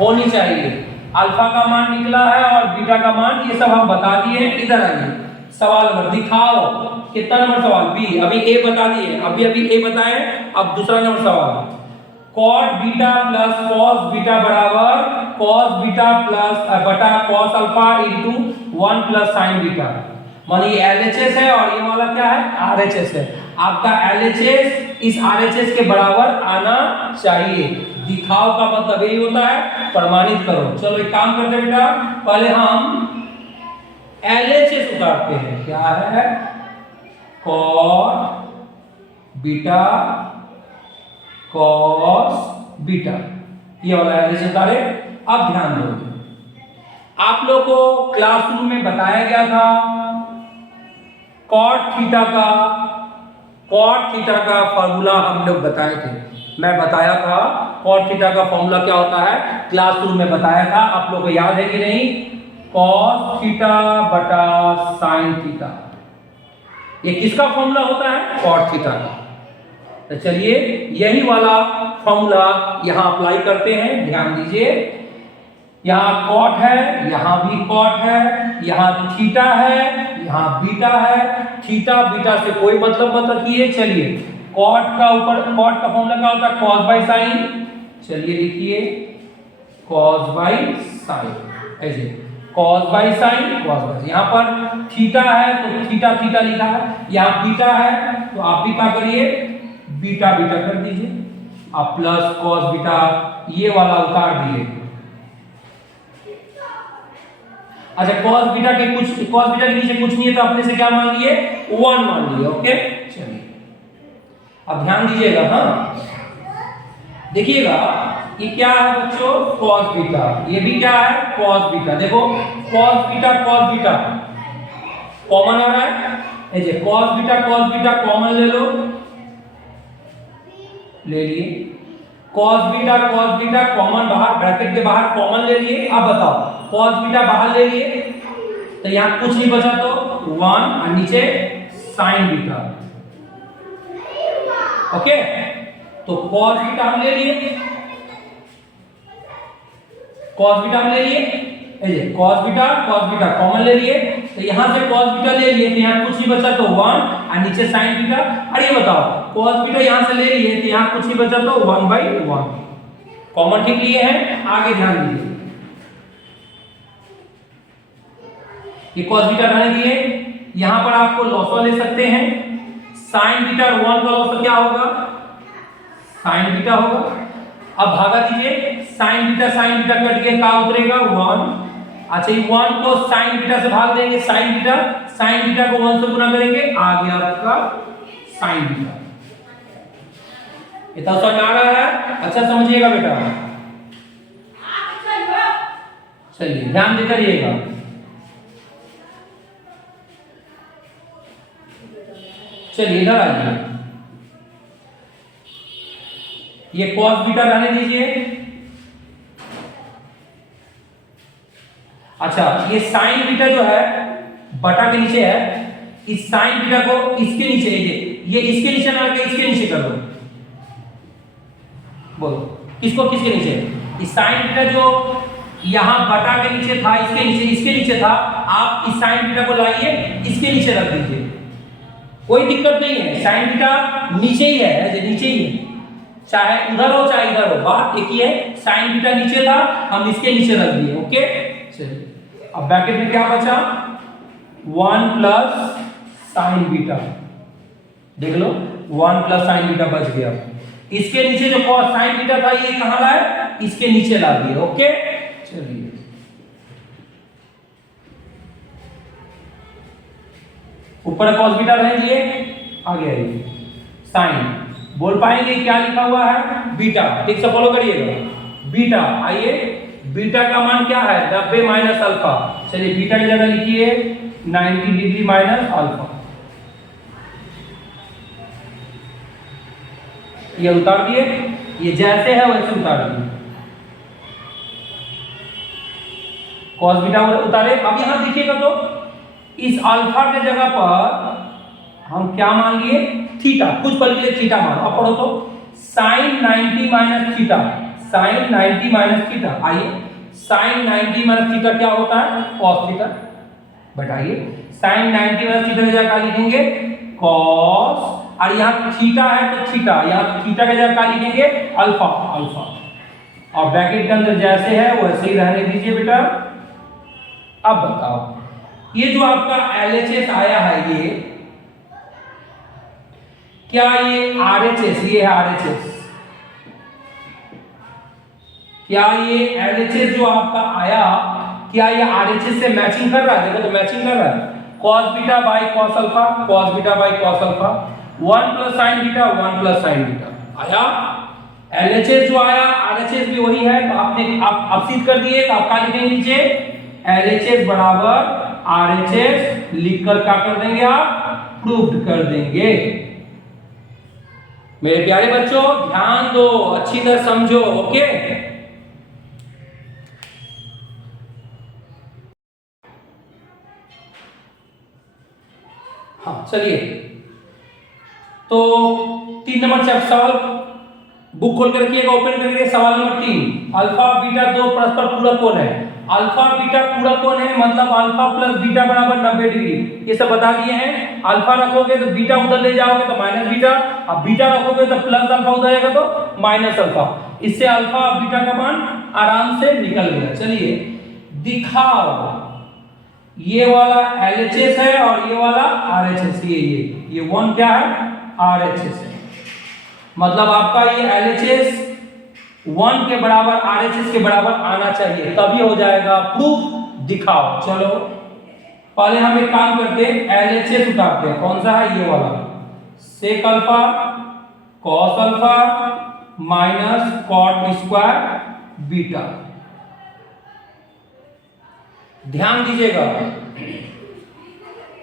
होनी चाहिए। अल्फा का मान निकला है और बीटा का मान, ये सब हम बता दिए हैं। इधर आइए सवाल नंबर दिखाओ, कितना नंबर सवाल बी, अभी ए बता दिए, अभी ए बताएं। अब दूसरा नंबर सवाल cot beta plus cos beta बराबर कॉस बीटा प्लस बटा cos alpha into 1 plus sine beta, मानिए एलएचएस है और ये वाला क्या है आरएचएस है। आपका एलएचएस इस आरएचएस के बराबर आना चाहिए। दिखाओ का मतलब यही होता है प्रमाणित करो। चलो एक काम करते हैं बेटा, पहले हम एलएचएस उतारते हैं, क्या है कॉट बीटा कॉस बीटा, ये वाला एलएचएस उतारे। अब ध्यान दो, आप लोग को क्लासरूम में बताया गया था कॉट थीटा का फॉर्मूला हम लोग बताए थे, मैं बताया था कॉट थीटा का फॉर्मूला क्या होता है, क्लासरूम में बताया था। आप लोग को याद है कि नहीं, कॉस थीटा बटा साइन थीटा, ये किसका फॉर्मूला होता है कॉट थीटा का। तो चलिए यही वाला फॉर्मूला यहां अप्लाई करते हैं। ध्यान दीजिए यहाँ कॉट है, यहाँ भी कॉट है, यहाँ थीटा है, यहाँ बीटा है, थीटा बीटा से कोई मतलब मत रखिए। चलिए कॉट का ऊपर कॉट का फॉर्मूला क्या होता है कॉस बाई साइन, चलिए लिखिए कॉस बाई साइन, ऐसे cos by sine cos by, यहाँ पर थीटा है तो थीटा थीटा लिखा है, यहाँ बीटा है तो आप भी क्या करिए बीटा बीटा कर दीजिए, अब प्लस कॉस बीटा ये वाला उतार दिए, अच्छा cos बीटा के नीचे कुछ नहीं है तो अपने से क्या मान लिए 1 मान लिए। ओके चलिए अब ध्यान दीजिएगा। हाँ देखिएगा ये क्या है बच्चों cos बीटा, ये भी क्या है cos बीटा। देखो cos बीटा कॉमन आ रहा है, ये cos बीटा कॉमन ले लो, ले लिए cos बीटा कॉमन बाहर ब्रैकेट के बाहर कॉमन ले लिए। अब बताओ cos बीटा बाहर ले लिए तो यहां कुछ नहीं बचा तो 1 और नीचे sin बीटा। ओके तो cos बीटा हम ले लिए, cos बीटा कॉमन ले लिए तो यहां से cos बीटा ले लिए तो यहां कुछ नहीं बचा तो 1 और नीचे sin बीटा। और ये बताओ cos बीटा यहां से ले लिए तो यहां कुछ नहीं बचा तो 1/1 कॉमन ठीक लिए हैं। आगे ध्यान दीजिए ये cos बीटा रहने दिए, यहां पर आपको लॉसवा ले सकते हैं। sin बीटा और 1 का लॉस क्या होगा sin बीटा होगा। अब भागा दीजिए sin बीटा कट के क्या उतरेगा 1। अच्छा ये 1 को sin बीटा से भाग देंगे, sin बीटा को 1 से गुना करेंगे, आ गया आपका sin बीटा। इतना समझ आ रहा है? अच्छा समझिएगा बेटा, चलिए ध्यान देकर रहिएगा। चलिए इधर आइए, ये cos बीटा रहने दीजिए। अच्छा ये sin बीटा जो है बटा के नीचे है, इस sin बीटा को इसके नीचे, ये इसके नीचे ना करके इसके नीचे कर दो। बोलो किसको किसके नीचे? इस sin बीटा जो यहां बटा के नीचे था, इसके नीचे था, आप इस sin बीटा को लाइए इसके नीचे रख दीजिए, कोई दिक्कत नहीं है। sin बीटा नीचे ही है, ऐसे नीचे ही है, चाहे उधर हो चाहे इधर हो, बात एक ही है। sin बीटा नीचे था, हम इसके नीचे रख दिए। ओके चलिए अब ब्रैकेट में क्या बचा 1 प्लस sin बीटा, देख लो 1 प्लस sin बीटा बच गया। इसके नीचे जो cos sin बीटा था ये कहां लाए, इसके नीचे ला दिए। ओके चलिए ऊपर cos बीटा रह दिए, आगे आइए sin, बोल पाएंगे क्या लिखा हुआ है बीटा, ठीक से फॉलो करिएगा। बीटा आइए, बीटा का मान क्या है 90 माइनस अल्फा। चलिए बीटा की जगह लिखिए 90 डिग्री माइनस अल्फा, ये उतार दिए, ये जैसे है वैसे उतार दिए, cos बीटा उतारे। अब यहां देखिएगा तो इस अल्फा के जगह पर हम क्या मान लिए थीटा, कुछ पल के लिए थीटा मानो। अब पढ़ो तो sin 90 minus theta, sin 90 minus theta. आइए sin 90 माइनस थीटा क्या होता है cos थीटा, बताइए sin 90 माइनस थीटा की जगह क्या लिखेंगे cos, और यहाँ थीटा है तो थीटा, यहाँ थीटा की जगह क्या लिखेंगे अल्फा। और ब्रैकेट के अंदर जैसे है वैसे ही रहने दीजिए बेटा। अब बताओ ये जो आपका LHS आया है, ये क्या ये RHS, ये है RHS, क्या ये LHS जो आपका आया क्या ये RHS से मैचिंग कर रहा है? देखो तो मैचिंग कर रहा है, cos beta by cos alpha, cos beta by cos alpha, 1 plus sin beta 1 plus sin beta आया। LHS जो आया RHS भी वही है, तो आपने आप सिद्ध कर दिए, तो आप क्या लिखेंगे नीचे LHS बराबर RHS लिखकर क्या कर देंगे आप प्रूव्ड कर देंगे। मेरे प्यारे बच्चों ध्यान दो, अच्छी तरह समझो। ओके हाँ चलिए, तो 3 नंबर चैप्टर सवाल बुक खोल कर रखिएगा, ओपन करिए। सवाल नंबर 3, अल्फा बीटा दो परस्पर पूरक कोण है। अल्फा बीटा पूरक कोण है मतलब अल्फा प्लस बीटा बराबर 90 डिग्री, ये सब बता दिए हैं। अल्फा रखोगे तो बीटा उधर ले जाओगे तो माइनस बीटा, अब बीटा रखोगे तो प्लस अल्फा उधर जाएगा तो माइनस अल्फा, इससे अल्फा और बीटा का मान आराम से निकल गया। चलिए दिखाओ, ये वाला LHS है और ये वाला RHS, ये 1 क्या है RHS है, मतलब आपका ये LHS 1 के बराबर RHS के बराबर आना चाहिए, तभी हो जाएगा प्रूफ। दिखाओ। चलो पहले हम एक काम करते हैं, LHS उठाते हैं। कौन सा है? ये वाला, sec alpha cos alpha minus cot square beta. ध्यान दीजिएगा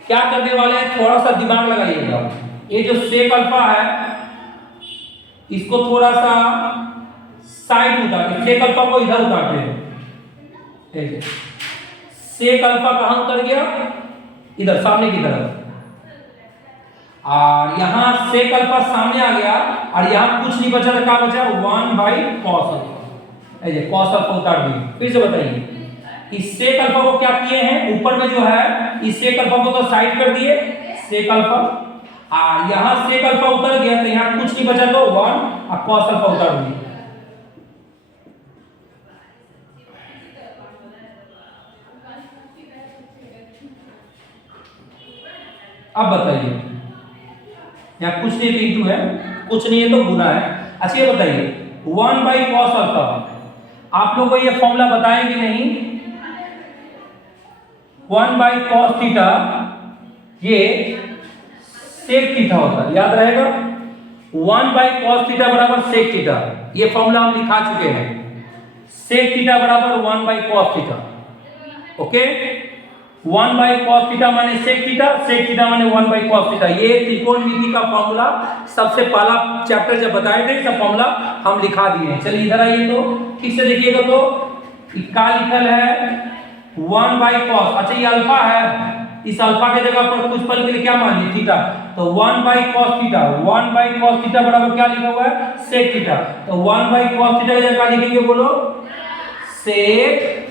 क्या करने वाले हैं, थोड़ा सा दिमाग लगाइएगा। ये जो सेक अल्फा है इसको थोड़ा सा साइड उतार, सेक अल्फा को इधर उतारते हैं। सेक अल्फा कहां उतर गया? इधर सामने की तरफ। और यहां सेक अल्फा सामने आ गया और यहां कुछ नहीं बचा, क्या बचा? 1/cos alpha. ऐसे cos अल्फा उतार दिए। फिर से बताइए, इस सेक अल्फा को क्या किए हैं? ऊपर में जो है इस सेक अल्फा को तो साइड कर दिए, सेक अल्फा। और यहां सेक अल्फा उतर गया तो यहां कुछ नहीं बचा, तो 1 और cos अल्फा उतार दिए। अब बताइए, यहाँ कुछ नहीं तो इंटू है, कुछ नहीं है तो गुना है। अच्छा ये बताइए 1/cos अल्फा, आप लोगों को ये फॉर्मूला बताएं कि नहीं? 1/cos थीटा ये सेक थीटा होता है, याद रहेगा। 1/cos थीटा बराबर सेक थीटा, ये फॉर्मूला हम लिखा चुके हैं। सेक थीटा बराबर 1/cos theta. Okay, 1/cos theta माने सेक थीटा माने 1/cos थीटा। ये त्रिकोणमिति का फॉर्मूला सबसे पहला चैप्टर जब बताए थे, सब फॉर्मूला हम लिखा दिए हैं। चलिए इधर आइए तो ठीक से देखिएगा, तो क्या लिखल है? 1/cos। अच्छा ये अल्फा है, इस अल्फा के जगह पर कुछ पल के लिए क्या मान ली? थीटा। तो 1/cos थीटा, 1/cos थीटा बराबर क्या लिखा हुआ है? Sec theta. तो 1/cos थीटा की जगह क्या लिखेंगे? बोलो, सेक।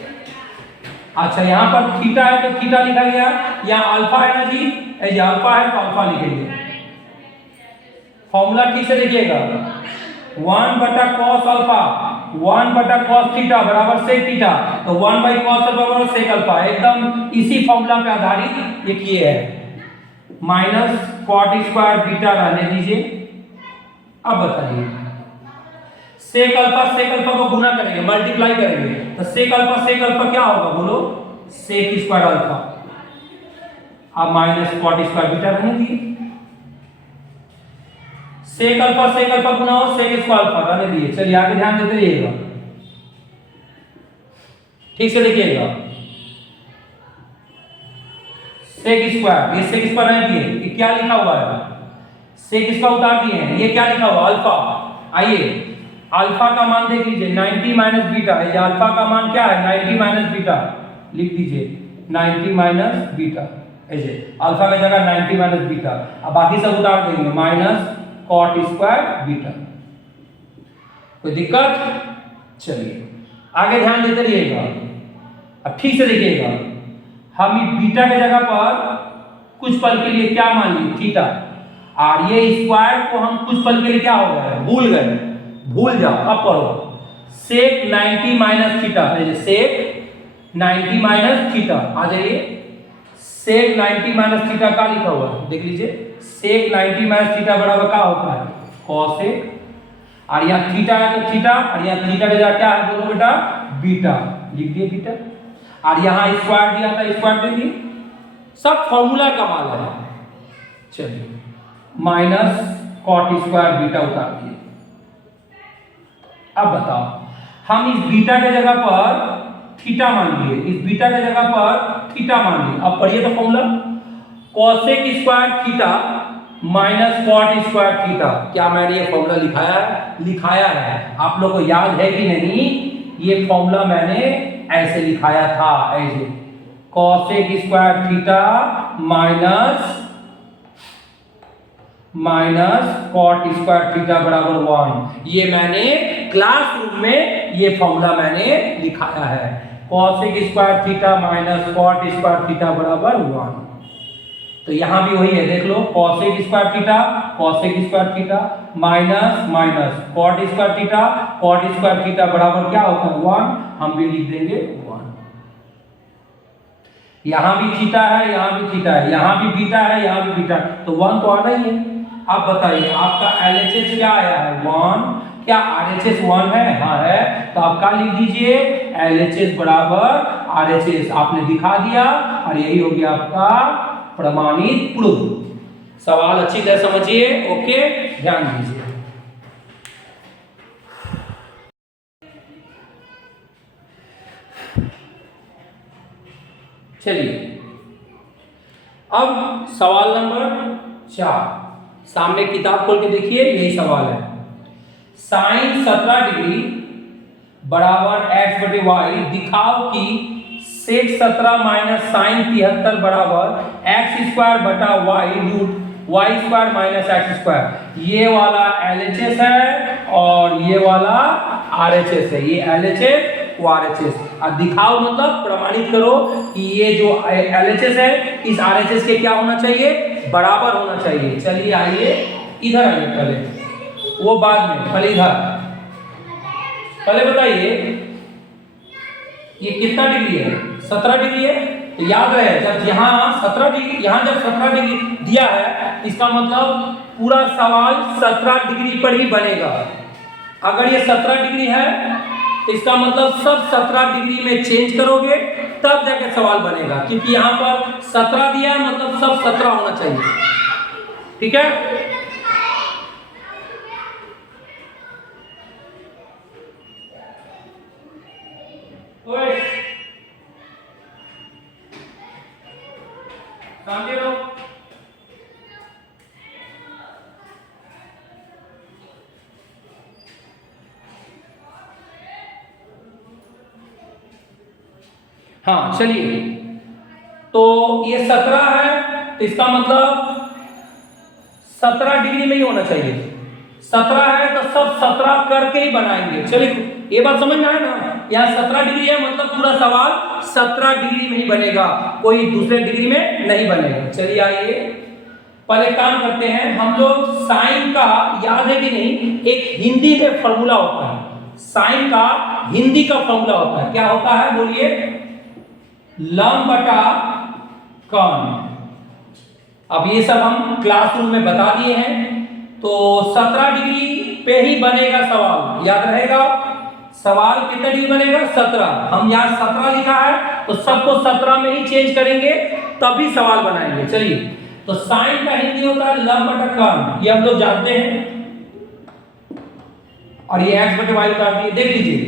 अच्छा यहाँ पर थीटा है तो थीटा लिखा गया, यहाँ अल्फा है ना जी, ये अल्फा है तो अल्फा लिखेंगे। फॉर्मूला ठीक से देखिएगा, 1/cos अल्फा 1/cos थीटा बराबर सेक थीटा। तो 1/cos अल्फा बराबर सेक अल्फा, एकदम इसी फॉर्मूला पे आधारित ये किए हैं। माइनस कॉट स्क्वायर बीटा रहने दीजिए। अब बताइए, सेक अल्फा को गुना करेंगे, मल्टीप्लाई करेंगे, तो सेक अल्फा क्या होगा? बोलो, सेक स्क्वायर अल्फा। अब माइनस कॉट स्क्वायर बीटा रहने दिए। सेक अल्फा गुना हो सेक स्क्वायर अल्फा रहने दिए। चलिए आगे ध्यान देते रहिएगा, ठीक से देखिएगा। सेक स्क्वायर, ये सेक स्क्वायर रहने दिए। ये क्या लिखा हुआ है? सेक स्क्वायर उतार दिए हैं। ये क्या लिखा हुआ? अल्फा। आइए अल्फा का मान देख लीजिए, 90 माइनस बीटा। ये अल्फा का मान क्या है? 90 माइनस बीटा। लिख दीजिए 90 माइनस बीटा, ऐसे अल्फा की जगह 90 माइनस बीटा। अब बाकी सब उतार देंगे, माइनस कॉट स्क्वायर बीटा। कोई दिक्कत? चलिए आगे ध्यान देते रहिएगा। अब ठीक से देखिएगा, हम इस बीटा की जगह पर कुछ पल के लिए क्या मान लिए? थीटा। और ये स्क्वायर को हम कुछ पल के लिए क्या हो गया? भूल गए। भूल जाओ, अब पढ़ो। सेक 90 minus theta, sec 90 minus theta. आ जाइए, सेक 90 माइनस थीटा का लिखा हुआ है, देख लीजिए। सेक 90 माइनस थीटा बराबर क्या होता है? कॉसेक। और यहाँ थीटा है तो थीटा, और यहाँ थीटा की जगह क्या है? बोलो बेटा, बीटा। लिख दिए बीटा। और यहाँ स्क्वायर दिया था, स्क्वायर दे दिए। सब फॉर्मूला कमाल है। चलिए माइनस कॉट स्क्वायर बीटा उतार दिए। अब बताओ, हम इस बीटा के जगह पर थीटा मान लिए, इस बीटा के जगह पर थीटा मान लिए। अब पढ़िए तो formula, cosec square theta minus cot square theta. क्या मैंने ये फॉर्मूला लिखाया है? आप लोग को याद है कि नहीं? ये फॉर्मूला मैंने ऐसे लिखाया था, ऐसे cosec square theta minus cot square theta बराबर 1। ये मैंने क्लासरूम में ये फॉर्मूला मैंने लिखाया है, cosec square theta minus cot square theta बराबर 1। तो यहां भी वही है, देख लो, cosec square theta minus cot square theta बराबर क्या होता है? 1। हम भी लिख देंगे 1। यहां भी थीटा है, यहां भी थीटा है, यहां भी बीटा है, यहां भी बीटा, तो 1 तो आना ही है। आप बताइए आपका LHS क्या आया है? 1। क्या RHS 1 है? हाँ है। तो आप क्या लिख दीजिए? LHS बराबर RHS आपने दिखा दिया और यही हो गया आपका प्रमाणित प्रूफ। सवाल अच्छी तरह समझिए, ओके, ध्यान दीजिए। चलिए अब सवाल नंबर 4, सामने किताब खोल के देखिए, यही सवाल है। साइन 17 डिग्री बराबर x बटे वाई दिखाओ कि सेक 17 माइनस साइन 73 बराबर एक्स स्क्वायर बटा y root y square minus x square. ये वाला LHS है और ये वाला RHS है। ये LHS वो RHS। अब दिखाओ मतलब प्रमाणित करो कि ये जो LHS है इस RHS के क्या होना चाहिए, बराबर होना चाहिए। चलिए आइए इधर आइए, पहले वो बाद में, पहले इधर पहले बताइए ये कितना डिग्री है, 17 डिग्री है। तो याद रहे जब यहाँ 17 डिग्री, यहाँ जब 17 डिग्री दिया है इसका मतलब पूरा सवाल 17 डिग्री पर ही बनेगा। अगर ये 17 डिग्री है तो इसका मतलब सब 17 डिग्री में चेंज करोगे तब जाके सवाल बनेगा, क्योंकि यहाँ पर 17 दिया है मतलब सब 17 होना चाहिए। ठीक है, सामने लो। हाँ चलिए, तो ये 17 है तो इसका मतलब 17 डिग्री में ही होना चाहिए। 17 है तो सब 17 करके ही बनाएंगे। चलिए ये बात समझ में आया ना, यहाँ 17 डिग्री है मतलब पूरा सवाल 17 डिग्री में ही बनेगा, कोई दूसरे डिग्री में नहीं बनेगा। चलिए आइए पहले काम करते हैं हम लोग। साइन का याद है कि नहीं, एक हिंदी में फॉर्मूला होता है। साइन का हिंदी का फॉर्मूला होता है, क्या होता है बोलिए, लंब बटा कॉन। अब ये सब हम क्लासरूम में बता दिए हैं, तो 17 डिग्री पे ही बनेगा सवाल, याद रहेगा। सवाल कितना डिग्री बनेगा, 17। हम यहाँ 17 लिखा है तो सबको 17 में ही चेंज करेंगे तभी सवाल बनाएंगे। चलिए, तो साइन का हिंदी होता है लंब बटा कॉन, ये हम लोग जानते हैं। और ये x बटे वाई उतार दिए, देख लीजिए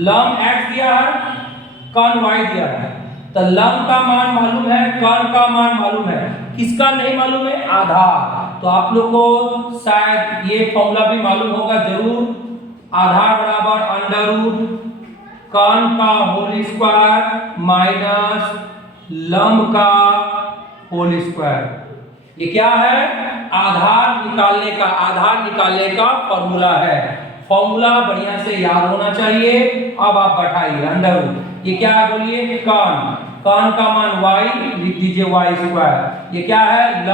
लंब x दिया है, कॉन y दिया है। तो लंब का मान मालूम है, कॉन का मान मालूम है, किसका नहीं मालूम है, आधार। तो आप लोग को शायद ये फॉर्मूला भी मालूम होगा जरूर, आधार बराबर अंडर रूट कॉन का होल स्क्वायर माइनस लंब का होल स्क्वायर। ये क्या है, आधार निकालने का फॉर्मूला है। फॉर्मूला बढ़िया से याद होना चाहिए। अब आप बैठाइए अंडर रूट, ये क्या है बोलिए, कॉन का मान y, लिख दीजिए y स्क्वायर। ये क्या है,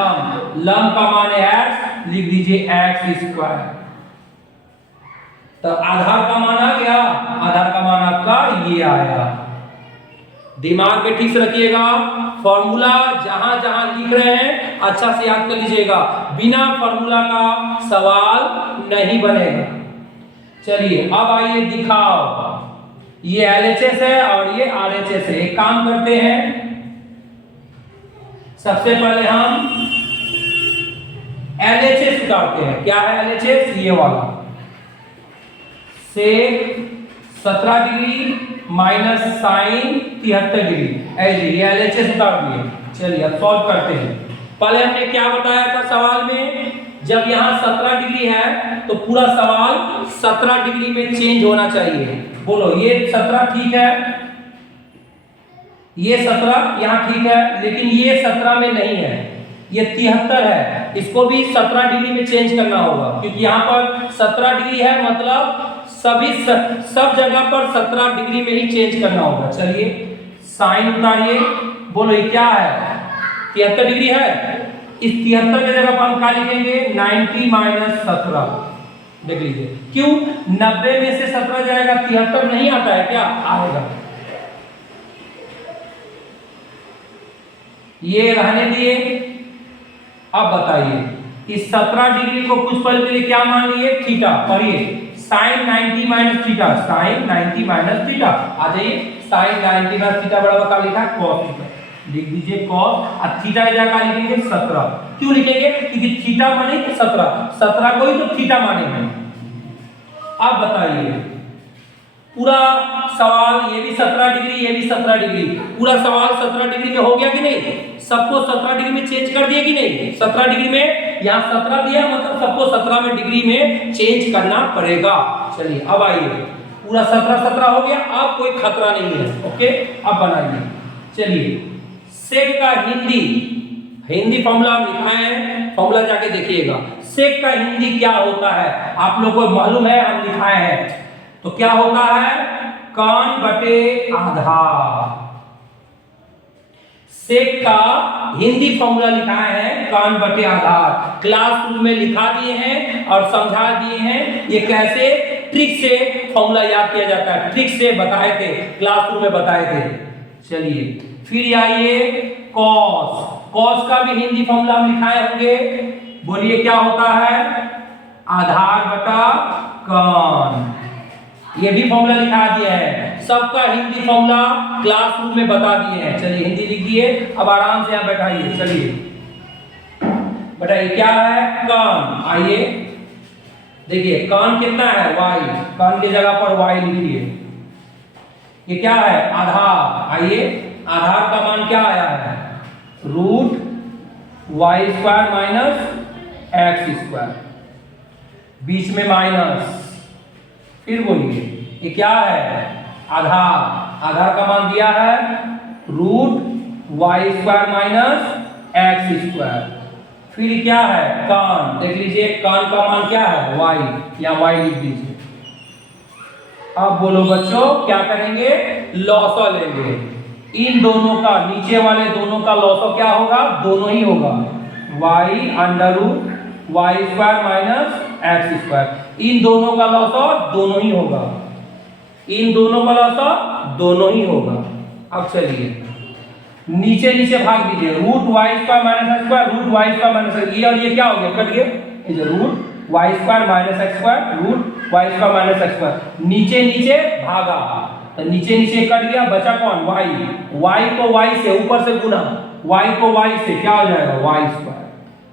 लंब का मान है x, लिख दीजिए x स्क्वायर। तो आधार का मान आ गया, आधार का मान आपका ये आया। दिमाग में ठीक से रखिएगा, फॉर्मूला जहां जहां लिख रहे हैं अच्छा से याद कर लीजिएगा, बिना फॉर्मूला का सवाल नहीं बनेगा। चलिए अब आइए दिखाओ, ये LHS है और ये RHS है। एक काम करते हैं, सबसे पहले हम LHS उतारते हैं। क्या है LHS, ये वाला सेक 17 डिग्री माइनस साइन 73 डिग्री, ये LHS उतार दिए। चलिए अब सॉल्व करते हैं। पहले हमने क्या बताया था सवाल में, जब यहाँ 17 डिग्री है तो पूरा सवाल 17 डिग्री में चेंज होना चाहिए। बोलो, ये 17 ठीक है, ये 17 यहाँ ठीक है, लेकिन ये 17 में नहीं है, ये 73 है। इसको भी 17 डिग्री में चेंज करना होगा, क्योंकि यहाँ पर 17 डिग्री है मतलब सब जगह पर 17 डिग्री में ही चेंज करना होगा। चलिए साइन उतारिए, बोलो ये क्या है, 73 डिग्री है। इस 73 की जगह पर हम क्या लिखेंगे, 90 माइनस 17। देख लीजिए, क्यों 90 में से 17 जाएगा, 73 नहीं आता है क्या, आएगा। ये रहने दिए। अब बताइए इस 17 डिग्री को कुछ पल के लिए क्या मान लिए, थीटा। और ये sin 90 minus theta, sin 90 minus theta. आ जाइए, sin 90 माइनस थीटा बराबर क्या लिखा है, cos थीटा। लिख दीजिए cos, और थीटा की जगह क्या लिखेंगे 17। क्यों लिखेंगे, क्योंकि थीटा माने कि 17 को ही तो थीटा मानेंगे। अब बताइए, पूरा सवाल ये भी 17 डिग्री, ये भी 17 डिग्री, पूरा सवाल 17 डिग्री में हो गया कि नहीं, सबको 17 डिग्री में चेंज कर दिया कि नहीं। 17 डिग्री में, यहाँ 17 दिया मतलब सबको 17 में डिग्री में चेंज करना पड़ेगा। चलिए अब आइए, पूरा 17 हो गया, अब कोई खतरा नहीं है। ओके, अब बनाइए। चलिए, सेक का हिंदी फॉर्मूला हम लिखाए हैं, फॉर्मूला जाके देखिएगा। सेक का हिंदी क्या होता है आप लोग को मालूम है, हम लिखाए हैं। तो क्या होता है, कान बटे आधार। सेक का हिंदी फॉर्मूला लिखा है कान बटे आधार, क्लासरूम में लिखा दिए हैं और समझा दिए हैं। ये कैसे ट्रिक से फॉर्मूला याद किया जाता है, ट्रिक से बताए थे, क्लासरूम में बताए थे। चलिए फिर आइए, कॉस का भी हिंदी फॉर्मूला हम लिखाए होंगे। बोलिए क्या होता है, आधार बटा कान। ये भी फॉर्मूला लिखा दिया है, सबका हिंदी फॉर्मूला क्लासरूम में बता दिए हैं। चलिए हिंदी लिख दिए, अब आराम से यहाँ बैठाइए। चलिए बताइए क्या है, कान। आइए देखिए, कान कितना है, y, कान की जगह पर y लिखिए। ये क्या है, आधार। आइए, आधार का मान क्या आया है, √y² माइनस x², बीच में माइनस। फिर बोलिए ये क्या है, आधार का मान दिया है √y² माइनस x²। फिर क्या है, कान। देख लीजिए कान का मान क्या है, y, या y लिख दीजिए। अब बोलो बच्चों क्या करेंगे, लॉसो लेंगे। इन दोनों का, नीचे वाले दोनों का लॉसो क्या होगा, दोनों ही होगा, y√y² माइनस x²। इन दोनों का लॉसो दोनों ही होगा, इन दोनों का लॉसो दोनों ही होगा। अब चलिए नीचे नीचे भाग दीजिए, √y² minus x², √y² minus x, ये और ये क्या हो गया, कट गया। √y² minus x², √y² minus x², नीचे नीचे भागा तो नीचे नीचे कट गया, बचा कौन, y को y से ऊपर से गुना, y को y से क्या हो जाएगा, y²।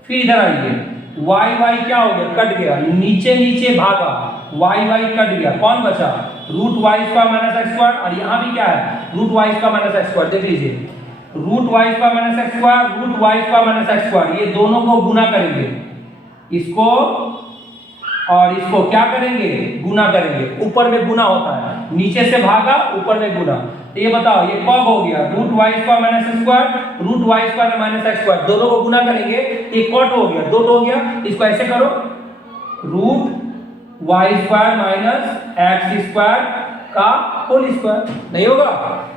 फिर इधर आइए, y क्या हो गया, कट गया, नीचे नीचे भागा, y कट गया, कौन बचा, √y² माइनस x²। और यहाँ भी क्या है, √y² माइनस x²। देख लीजिए, √y² minus x², √y² minus x², ये दोनों को गुना करेंगे, इसको और इसको क्या करेंगे, गुना करेंगे। ऊपर में गुना होता है, नीचे से भागा ऊपर में गुना। तो ये बताओ ये कब हो गया, √y² minus x², √y² minus x², दोनों को गुना करेंगे, एक कट हो गया, दो हो गया। इसको ऐसे करो, √y² माइनस x² का होल स्क्वायर, नहीं होगा,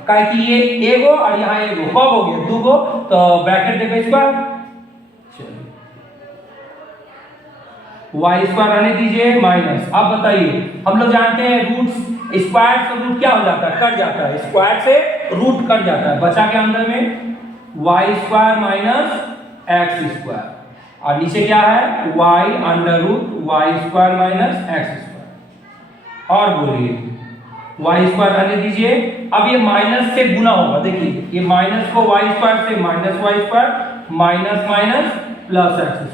काहे कि ये एगो और यहाँ एगो, कब हो गया, दो गो, तो ब्रैकेट देंगे स्क्वायर, y² आने दीजिए माइनस। अब बताइए, हम लोग जानते हैं रूट स्क्वायर से रूट क्या हो जाता है, कट जाता है, स्क्वायर से रूट कट जाता है, बचा के अंदर में y² माइनस x², और नीचे क्या है, y√y² माइनस x²। और बोलिए y² आने दीजिए। अब ये माइनस से गुना होगा, देखिए ये माइनस को y² से minus y² minus minus plus x²।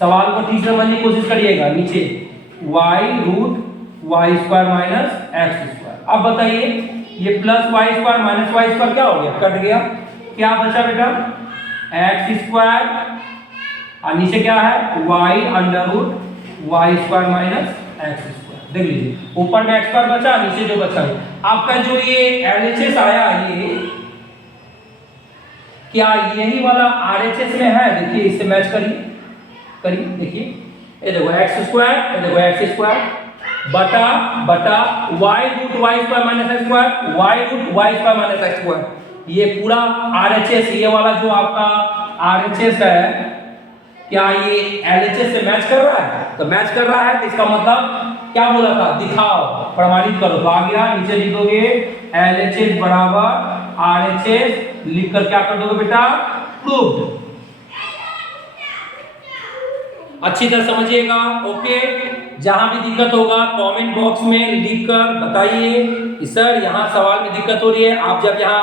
सवाल को ठीक समझने की कोशिश करिएगा, नीचे y√y² माइनस x²। अब बताइए ये प्लस y² माइनस y² क्या हो गया, कट गया, क्या बचा बेटा, x², और नीचे क्या है, y√y² माइनस x²। देख लीजिए ऊपर में x² बचा, नीचे जो बचा है आपका जो ये LHS आया, ये क्या यही वाला RHS में है, देखिए इससे मैच करिए, देखिए ये देखो x², ये देखो x² बटा y√y² minus x², y√y² minus x²। ये पूरा RHS, ये वाला जो आपका RHS है, क्या ये LHS से मैच कर रहा है, तो मैच कर रहा है, तो इसका मतलब क्या बोला था, दिखाओ, प्रमाणित करो। तो आ गया, नीचे लिखोगे LHS बराबर RHS, लिखकर क्या कर दोगे बेटा, प्रूव्ड। अच्छी तरह समझिएगा, ओके। जहां भी दिक्कत होगा कमेंट बॉक्स में लिखकर बताइए कि सर यहाँ सवाल में दिक्कत हो रही है। आप जब यहाँ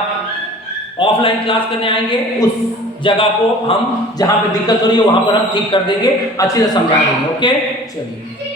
ऑफलाइन क्लास करने आएंगे उस जगह को हम जहां पे दिक्कत हो रही है वहां पर हम ठीक कर देंगे, अच्छी से समझा देंगे। ओके, चलिए।